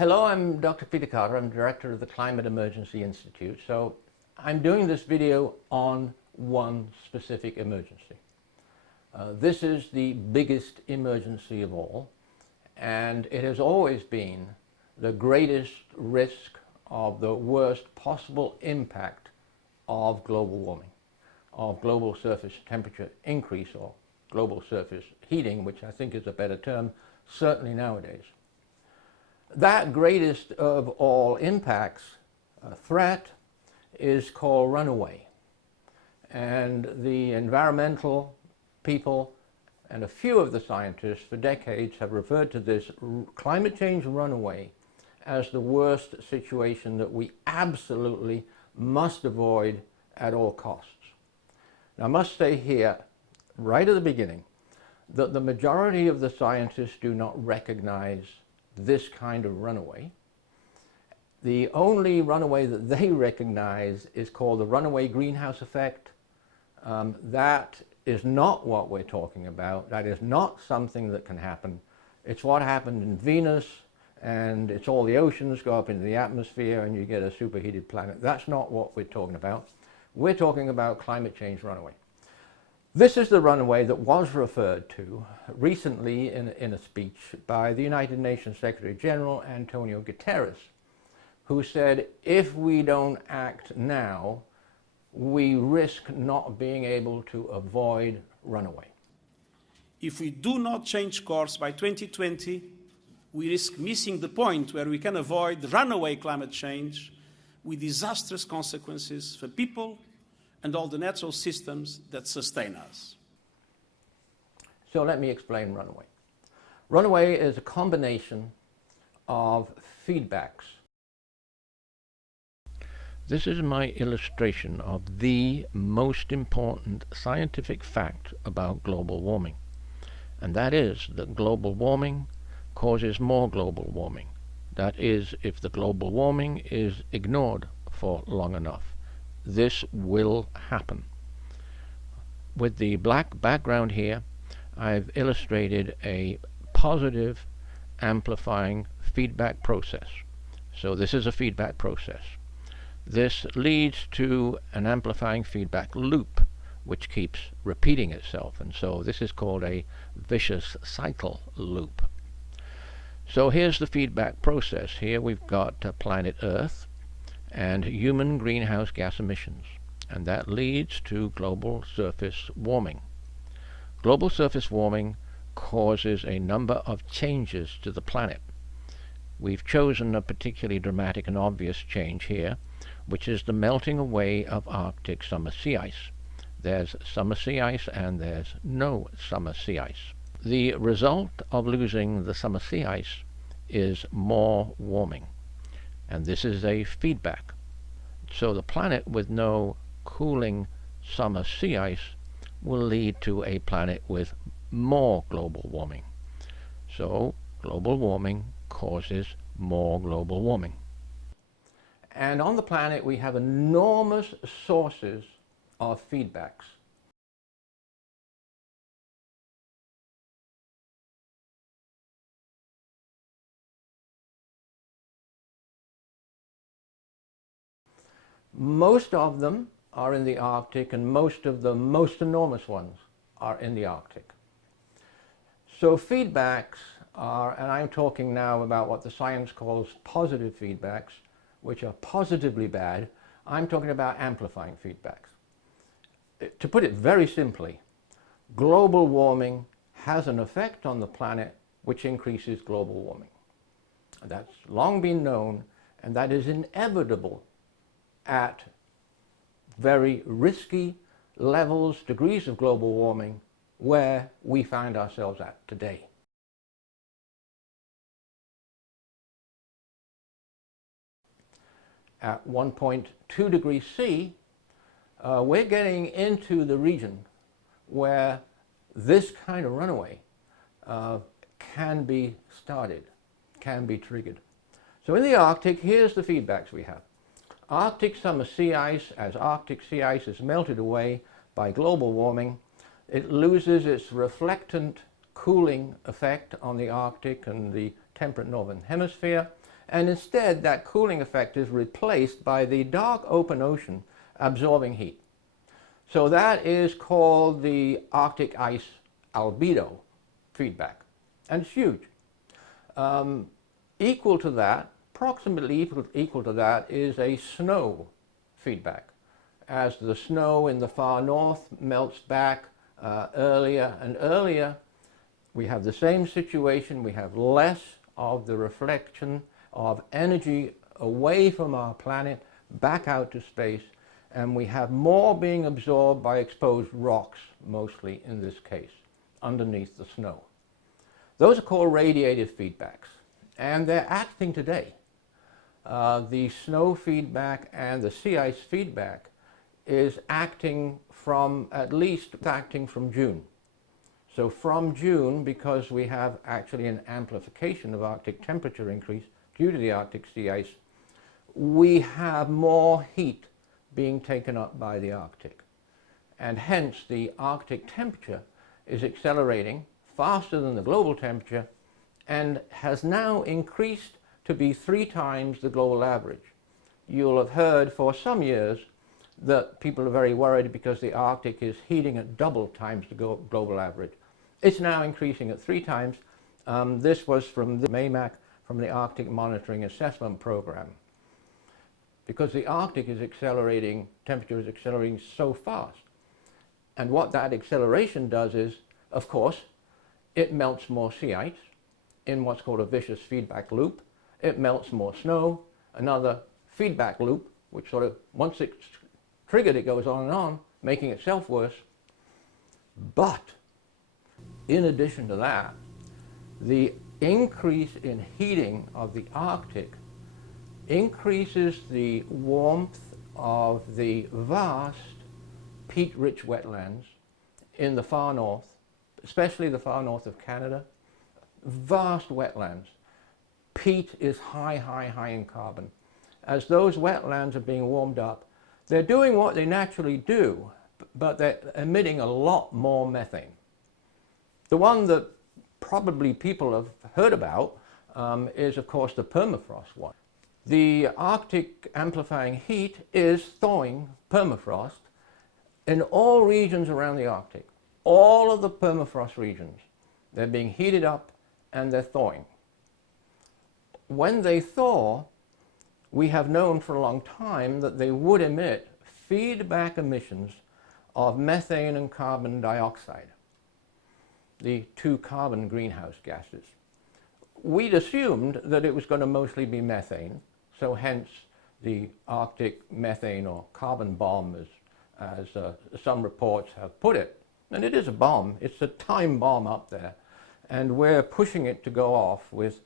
Hello, I'm Dr. Peter Carter. I'm director of the Climate Emergency Institute. So I'm doing this video on one specific emergency. This is the biggest emergency of all, and it has always been the greatest risk of the worst possible impact of global warming, of global surface temperature increase, or global surface heating, which I think is a better term, certainly nowadays. That greatest of all impacts threat is called runaway. And the environmental people and a few of the scientists for decades have referred to this climate change runaway as the worst situation that we absolutely must avoid at all costs. Now, I must say here, right at the beginning, that the majority of the scientists do not recognize this kind of runaway. The only runaway that they recognize is called the runaway greenhouse effect. That is not what we're talking about. That is not something that can happen. It's what happened in Venus, and it's all the oceans go up into the atmosphere and you get a superheated planet. That's not what we're talking about. We're talking about climate change runaway. This is the runaway that was referred to recently in a speech by the United Nations Secretary General Antonio Guterres, who said, if we don't act now, we risk not being able to avoid runaway. If we do not change course by 2020, we risk missing the point where we can avoid runaway climate change with disastrous consequences for people and all the natural systems that sustain us. So let me explain runaway. Runaway is a combination of feedbacks. This is my illustration of the most important scientific fact about global warming, and that is that global warming causes more global warming. That is, if the global warming is ignored for long enough. This will happen. With the black background here, I've illustrated a positive amplifying feedback process. So this is a feedback process. This leads to an amplifying feedback loop, which keeps repeating itself, and so this is called a vicious cycle loop. So here's the feedback process. Here we've got planet Earth and human greenhouse gas emissions, and that leads to global surface warming. Global surface warming causes a number of changes to the planet. We've chosen a particularly dramatic and obvious change here, which is the melting away of Arctic summer sea ice. There's summer sea ice and there's no summer sea ice. The result of losing the summer sea ice is more warming. And this is a feedback. So the planet with no cooling summer sea ice will lead to a planet with more global warming. So global warming causes more global warming. And on the planet we have enormous sources of feedbacks. Most of them are in the Arctic, and most of the most enormous ones are in the Arctic. So feedbacks are, and I'm talking now about what the science calls positive feedbacks, which are positively bad. I'm talking about amplifying feedbacks. To put it very simply, global warming has an effect on the planet which increases global warming. That's long been known, and that is inevitable at very risky levels, degrees of global warming, where we find ourselves at today. At 1.2 degrees C, we're getting into the region where this kind of runaway can be started, can be triggered. So in the Arctic, here's the feedbacks we have. Arctic summer sea ice, as Arctic sea ice is melted away by global warming, it loses its reflectant cooling effect on the Arctic and the temperate northern hemisphere, and instead that cooling effect is replaced by the dark open ocean absorbing heat. So that is called the Arctic ice albedo feedback, and it's huge. Equal to that, approximately equal to that, is a snow feedback. As the snow in the far north melts back earlier and earlier, we have the same situation. We have less of the reflection of energy away from our planet back out to space, and we have more being absorbed by exposed rocks, mostly in this case, underneath the snow. Those are called radiative feedbacks, and they're acting today. The snow feedback and the sea ice feedback is acting from, at least acting from June. So from June, because we have actually an amplification of Arctic temperature increase due to the Arctic sea ice, we have more heat being taken up by the Arctic. And hence the Arctic temperature is accelerating faster than the global temperature and has now increased to be 3 times the global average. You'll have heard for some years that people are very worried because the Arctic is heating at double times the global average. It's now increasing at 3 times. This was from the MAMAC, from the Arctic Monitoring Assessment Program. Because the Arctic is accelerating, temperature is accelerating so fast. And what that acceleration does is, of course, it melts more sea ice in what's called a vicious feedback loop. It melts more snow, another feedback loop, which sort of, once it's triggered, it goes on and on, making itself worse. But in addition to that, the increase in heating of the Arctic increases the warmth of the vast peat-rich wetlands in the far north, especially the far north of Canada. Vast wetlands. Peat is high in carbon. As those wetlands are being warmed up, they're doing what they naturally do, but they're emitting a lot more methane. The one that probably people have heard about is, of course, the permafrost one. The Arctic amplifying heat is thawing permafrost in all regions around the Arctic. All of the permafrost regions, they're being heated up and they're thawing. When they thaw, we have known for a long time that they would emit feedback emissions of methane and carbon dioxide, the 2 carbon greenhouse gases. We'd assumed that it was going to mostly be methane, so hence the Arctic methane or carbon bomb, as some reports have put it. And it is a bomb. It's a time bomb up there. And we're pushing it to go off with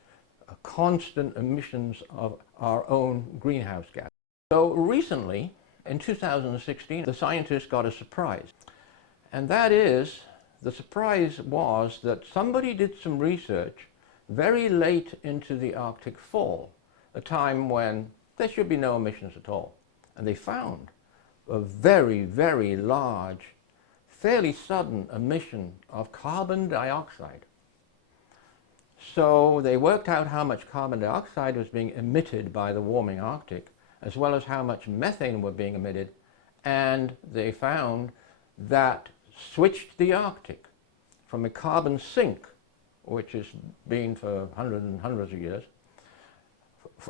constant emissions of our own greenhouse gas. So recently, in 2016, the scientists got a surprise. And that is, the surprise was that somebody did some research very late into the Arctic fall, a time when there should be no emissions at all. And they found a very, very large, fairly sudden emission of carbon dioxide. So they worked out how much carbon dioxide was being emitted by the warming Arctic, as well as how much methane were being emitted, and they found that switched the Arctic from a carbon sink, which has been for hundreds and hundreds of years,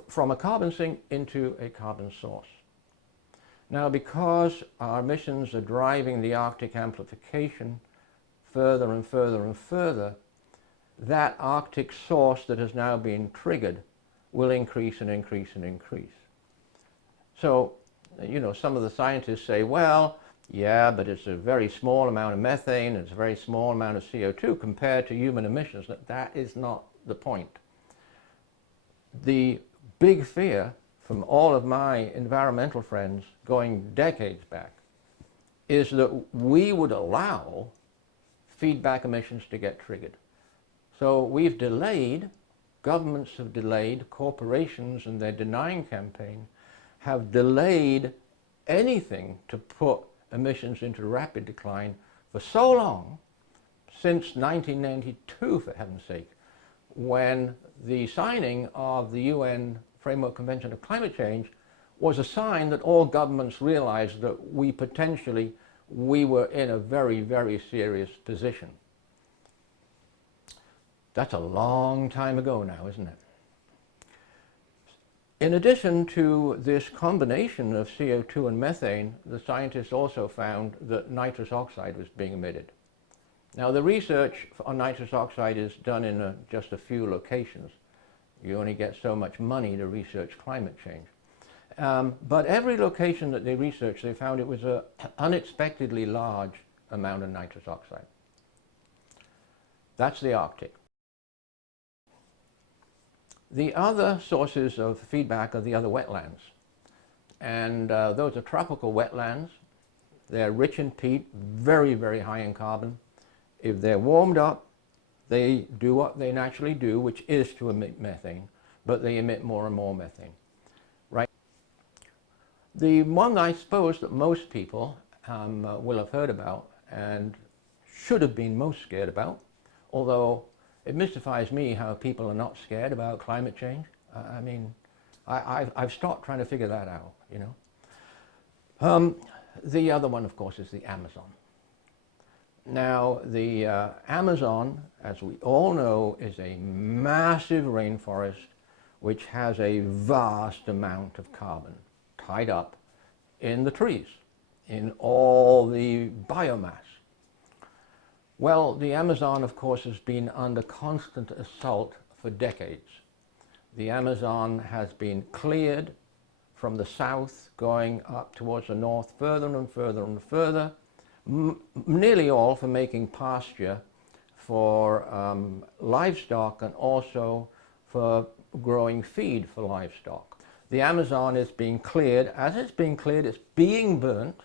from a carbon sink into a carbon source. Now, because our emissions are driving the Arctic amplification further and further and further, that Arctic source that has now been triggered will increase and increase and increase. So, you know, some of the scientists say, well, yeah, but it's a very small amount of methane, it's a very small amount of CO2 compared to human emissions. That is not the point. The big fear from all of my environmental friends going decades back is that we would allow feedback emissions to get triggered. So we've delayed, governments have delayed, corporations and their denying campaign have delayed anything to put emissions into rapid decline for so long, since 1992, for heaven's sake, when the signing of the UN Framework Convention of Climate Change was a sign that all governments realized that we were in a very, very serious position. That's a long time ago now, isn't it? In addition to this combination of CO2 and methane, the scientists also found that nitrous oxide was being emitted. Now, the research on nitrous oxide is done in just a few locations. You only get so much money to research climate change. But every location that they researched, they found it was an unexpectedly large amount of nitrous oxide. That's the Arctic. The other sources of feedback are the other wetlands. And those are tropical wetlands. They're rich in peat, very, very high in carbon. If they're warmed up, they do what they naturally do, which is to emit methane, but they emit more and more methane. Right? The one I suppose that most people will have heard about and should have been most scared about, although it mystifies me how people are not scared about climate change. I mean, I've stopped trying to figure that out, you know. The other one, of course, is the Amazon. Now, the Amazon, as we all know, is a massive rainforest which has a vast amount of carbon tied up in the trees, in all the biomass. Well, the Amazon, of course, has been under constant assault for decades. The Amazon has been cleared from the south, going up towards the north, further and further and further, nearly all for making pasture for livestock and also for growing feed for livestock. The Amazon is being cleared. As it's being cleared, it's being burnt.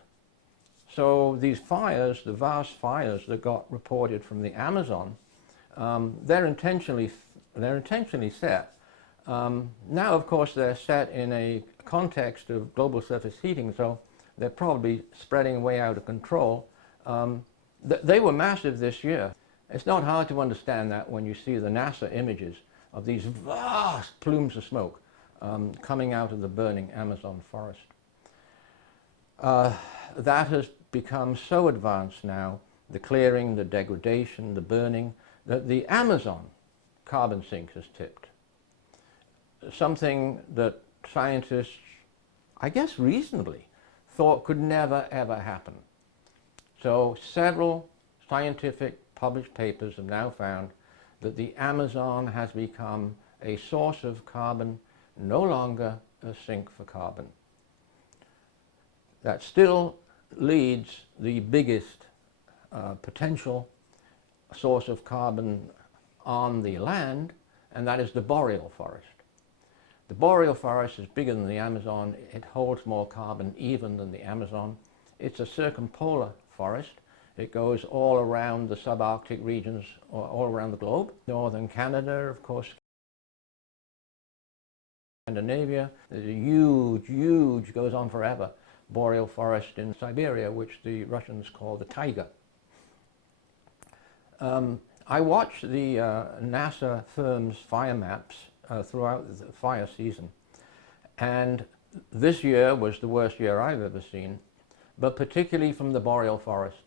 So these fires, the vast fires that got reported from the Amazon, they're intentionally set. Now, of course, they're set in a context of global surface heating, so they're probably spreading way out of control. They were massive this year. It's not hard to understand that when you see the NASA images of these vast plumes of smoke coming out of the burning Amazon forest. That has become so advanced now, the clearing, the degradation, the burning, that the Amazon carbon sink has tipped. Something that scientists, I guess reasonably, thought could never ever happen. So several scientific published papers have now found that the Amazon has become a source of carbon, no longer a sink for carbon. That still leads the biggest potential source of carbon on the land, and that is the Boreal forest. The Boreal forest is bigger than the Amazon. It holds more carbon even than the Amazon. It's a circumpolar forest. It goes all around the subarctic regions, all around the globe. Northern Canada, of course, Scandinavia. There's a huge, goes on forever, boreal forest in Siberia, which the Russians call the taiga. I watched the NASA firm's fire maps throughout the fire season, and this year was the worst year I've ever seen, but particularly from the boreal forest.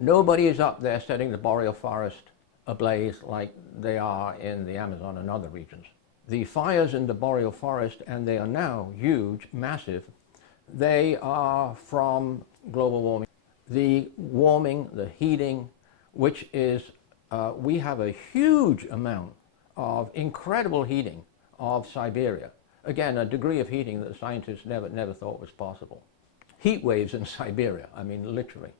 Nobody is up there setting the boreal forest ablaze like they are in the Amazon and other regions. The fires in the boreal forest, and they are now huge, massive, they are from global warming. The warming, the heating, which is, we have a huge amount of incredible heating of Siberia. Again, a degree of heating that scientists never thought was possible. Heat waves in Siberia, I mean literally.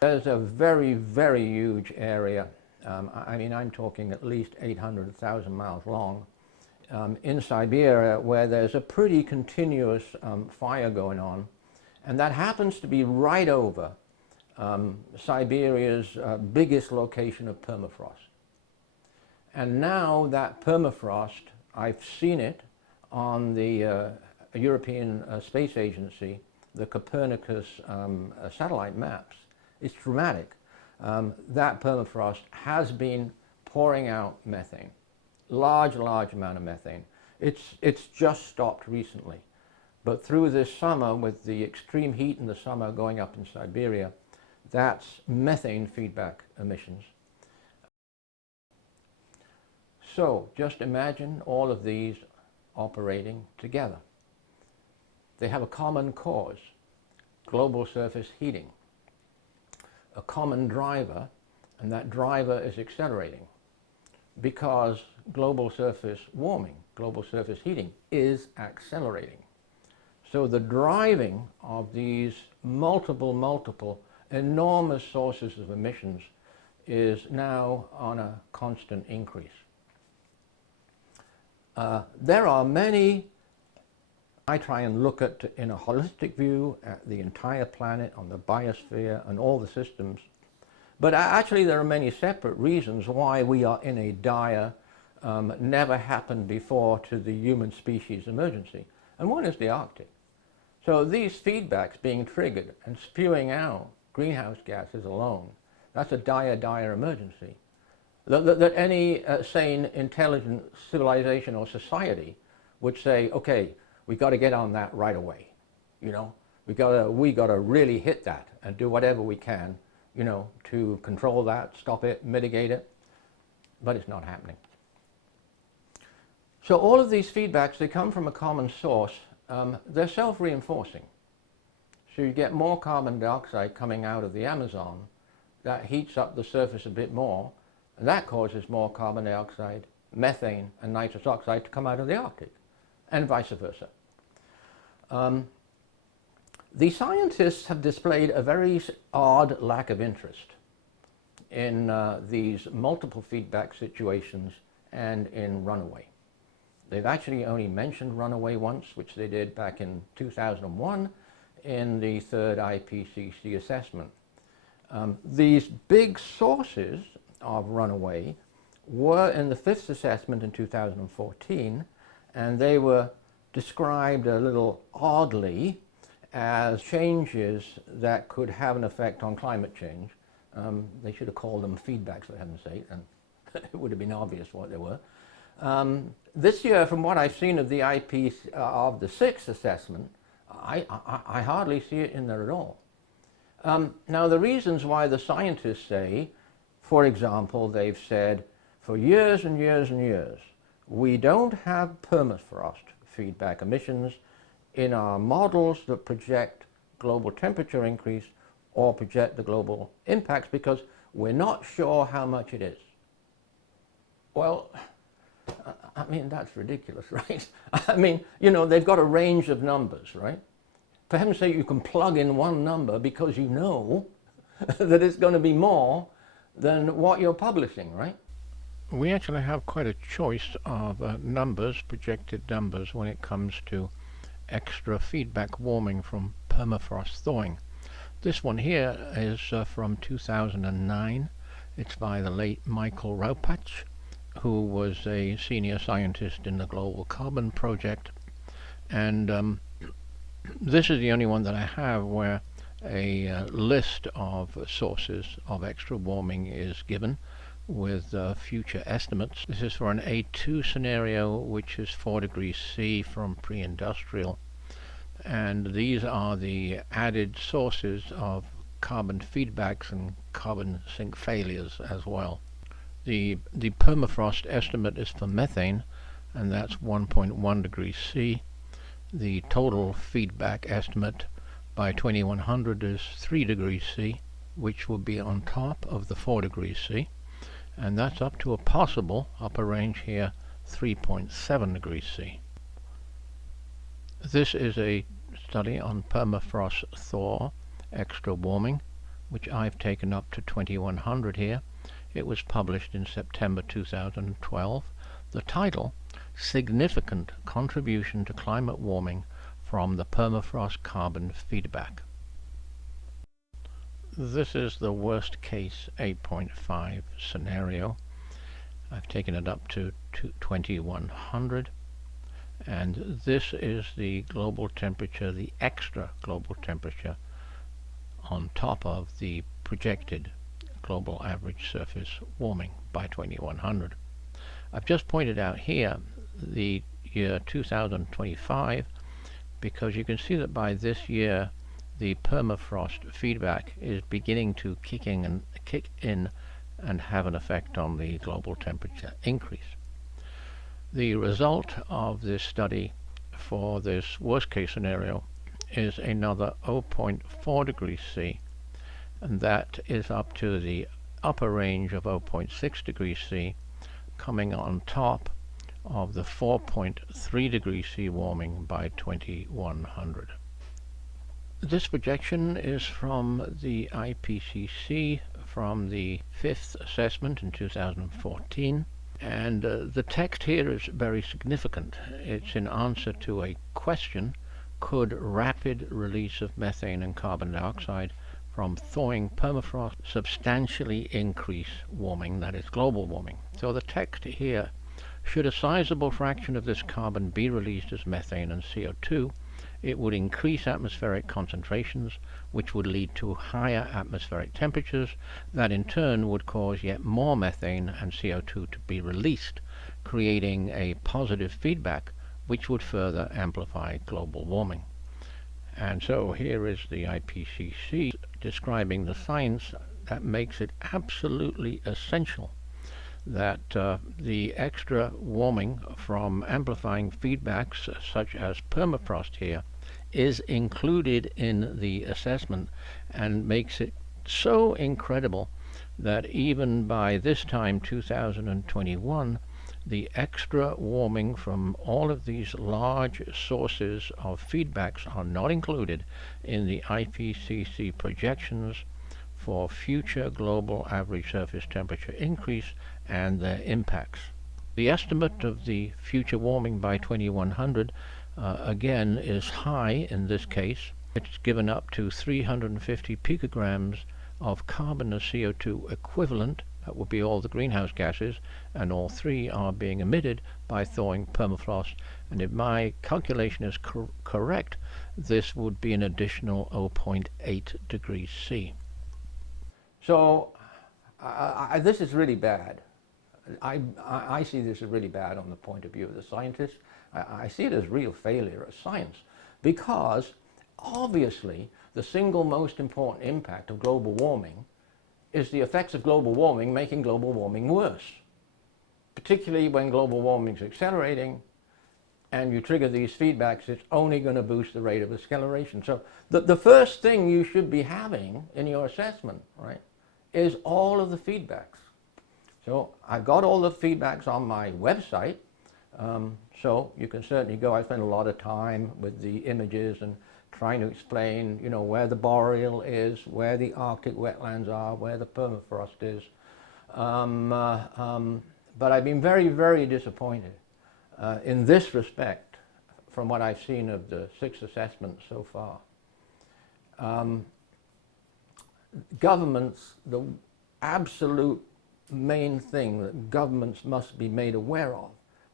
There's a very huge area, I mean I'm talking at least 800,000 miles long, in Siberia, where there's a pretty continuous fire going on, and that happens to be right over Siberia's biggest location of permafrost. And now that permafrost, I've seen it on the European Space Agency, the Copernicus satellite maps. It's dramatic. That permafrost has been pouring out methane, large amount of methane. It's just stopped recently. But through this summer, with the extreme heat in the summer going up in Siberia, that's methane feedback emissions. So just imagine all of these operating together. They have a common cause, global surface heating, a common driver, and that driver is accelerating because global surface warming, global surface heating is accelerating. So the driving of these multiple enormous sources of emissions is now on a constant increase. There are many. I try and look at, in a holistic view, at the entire planet, on the biosphere and all the systems. But actually there are many separate reasons why we are in a dire, never happened before to the human species emergency. And one is the Arctic. So these feedbacks being triggered and spewing out greenhouse gases alone, that's a dire emergency. That any sane, intelligent civilization or society would say, okay, we got to get on that right away. You know, we got to really hit that and do whatever we can, you know, to control that, stop it, mitigate it. But it's not happening. So all of these feedbacks, they come from a common source. They're self-reinforcing. So you get more carbon dioxide coming out of the Amazon. That heats up the surface a bit more, and that causes more carbon dioxide, methane, and nitrous oxide to come out of the Arctic, and vice versa. The scientists have displayed a very odd lack of interest in these multiple feedback situations and in runaway. They've actually only mentioned runaway once, which they did back in 2001 in the third IPCC assessment. These big sources of runaway were in the fifth assessment in 2014, and they were described a little oddly as changes that could have an effect on climate change. They should have called them feedbacks, for heaven's sake, and it would have been obvious what they were. This year, from what I've seen of the of the sixth assessment, I hardly see it in there at all. Now, the reasons why the scientists say, for example, they've said for years and years and years, we don't have permafrost feedback emissions in our models that project global temperature increase or project the global impacts because we're not sure how much it is. Well, I mean, that's ridiculous, right? I mean, you know, they've got a range of numbers, right? For heaven's sake, you can plug in one number because you know that it's going to be more than what you're publishing, right? We actually have quite a choice of numbers, projected numbers, when it comes to extra feedback warming from permafrost thawing. This one here is from 2009. It's by the late Michael Raupach, who was a senior scientist in the Global Carbon Project. And this is the only one that I have where a list of sources of extra warming is given with future estimates. This is for an A2 scenario, which is 4 degrees C from pre-industrial. And these are the added sources of carbon feedbacks and carbon sink failures as well. The permafrost estimate is for methane, and that's 1.1 degrees C. The total feedback estimate by 2100 is 3 degrees C, which will be on top of the 4 degrees C. And that's up to a possible upper range here, 3.7 degrees C. This is a study on permafrost thaw, extra warming, which I've taken up to 2100 here. It was published in September 2012. The title, Significant Contribution to Climate Warming from the Permafrost Carbon Feedback. This is the worst case 8.5 scenario. I've taken it up to 2100, and this is the global temperature, the extra global temperature on top of the projected global average surface warming by 2100. I've just pointed out here the year 2025 because you can see that by this year the permafrost feedback is beginning to kick in and have an effect on the global temperature increase. The result of this study for this worst case scenario is another 0.4 degrees C, and that is up to the upper range of 0.6 degrees C, coming on top of the 4.3 degrees C warming by 2100. This projection is from the IPCC from the 5th assessment in 2014, and the text here is very significant. It's in answer to a question: could rapid release of methane and carbon dioxide from thawing permafrost substantially increase warming, that is global warming? So the text here: should a sizable fraction of this carbon be released as methane and CO2, it would increase atmospheric concentrations, which would lead to higher atmospheric temperatures, that in turn would cause yet more methane and CO2 to be released, creating a positive feedback which would further amplify global warming. And so here is the IPCC describing the science that makes it absolutely essential that the extra warming from amplifying feedbacks such as permafrost here is included in the assessment, and makes it so incredible that even by this time, 2021, the extra warming from all of these large sources of feedbacks are not included in the IPCC projections for future global average surface temperature increase and their impacts. The estimate of the future warming by 2100 again is high in this case. It's given up to 350 picograms of carbon or CO2 equivalent. That would be all the greenhouse gases, and all three are being emitted by thawing permafrost. And if my calculation is correct, this would be an additional 0.8 degrees C. So this is really bad. I see this as really bad on the point of view of the scientists. I see it as real failure of science, because obviously the single most important impact of global warming is the effects of global warming making global warming worse, particularly when global warming is accelerating and you trigger these feedbacks. It's only going to boost the rate of acceleration. So the first thing you should be having in your assessment, right, is all of the feedbacks. So I've got all the feedbacks on my website, so you can certainly go. I spend a lot of time with the images and trying to explain, you know, where the Boreal is, where the Arctic wetlands are, where the permafrost is. But I've been very, very disappointed in this respect from what I've seen of the 6 assessments so far. Governments, the absolute main thing that governments must be made aware of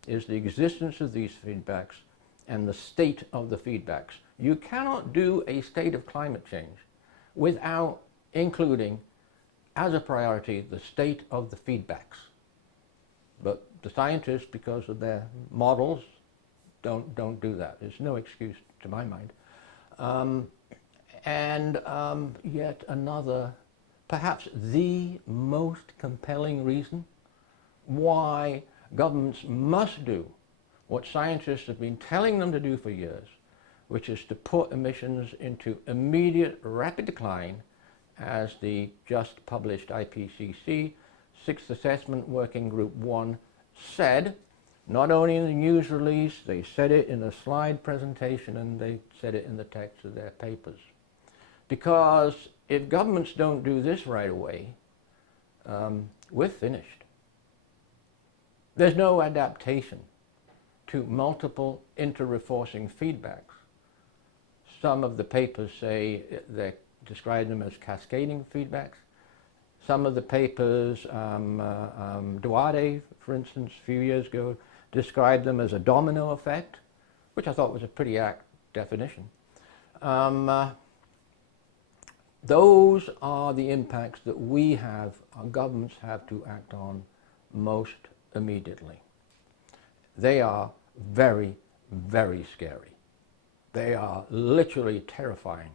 is the existence of these feedbacks and the state of the feedbacks. You cannot do a state of climate change without including as a priority the state of the feedbacks. But the scientists, because of their models, don't do that. There's no excuse to my mind. Yet another, perhaps the most compelling reason why governments must do what scientists have been telling them to do for years, which is to put emissions into immediate rapid decline, as the just published IPCC 6th Assessment Working Group 1 said, not only in the news release, they said it in a slide presentation, and they said it in the text of their papers. Because if governments don't do this right away, we're finished. There's no adaptation to multiple inter-reinforcing feedbacks. Some of the papers say they describe them as cascading feedbacks. Some of the papers, Duarte, for instance, a few years ago, described them as a domino effect, which I thought was a pretty apt definition. Those are the impacts that we have, our governments have to act on most immediately. They are very, very scary. They are literally terrifying.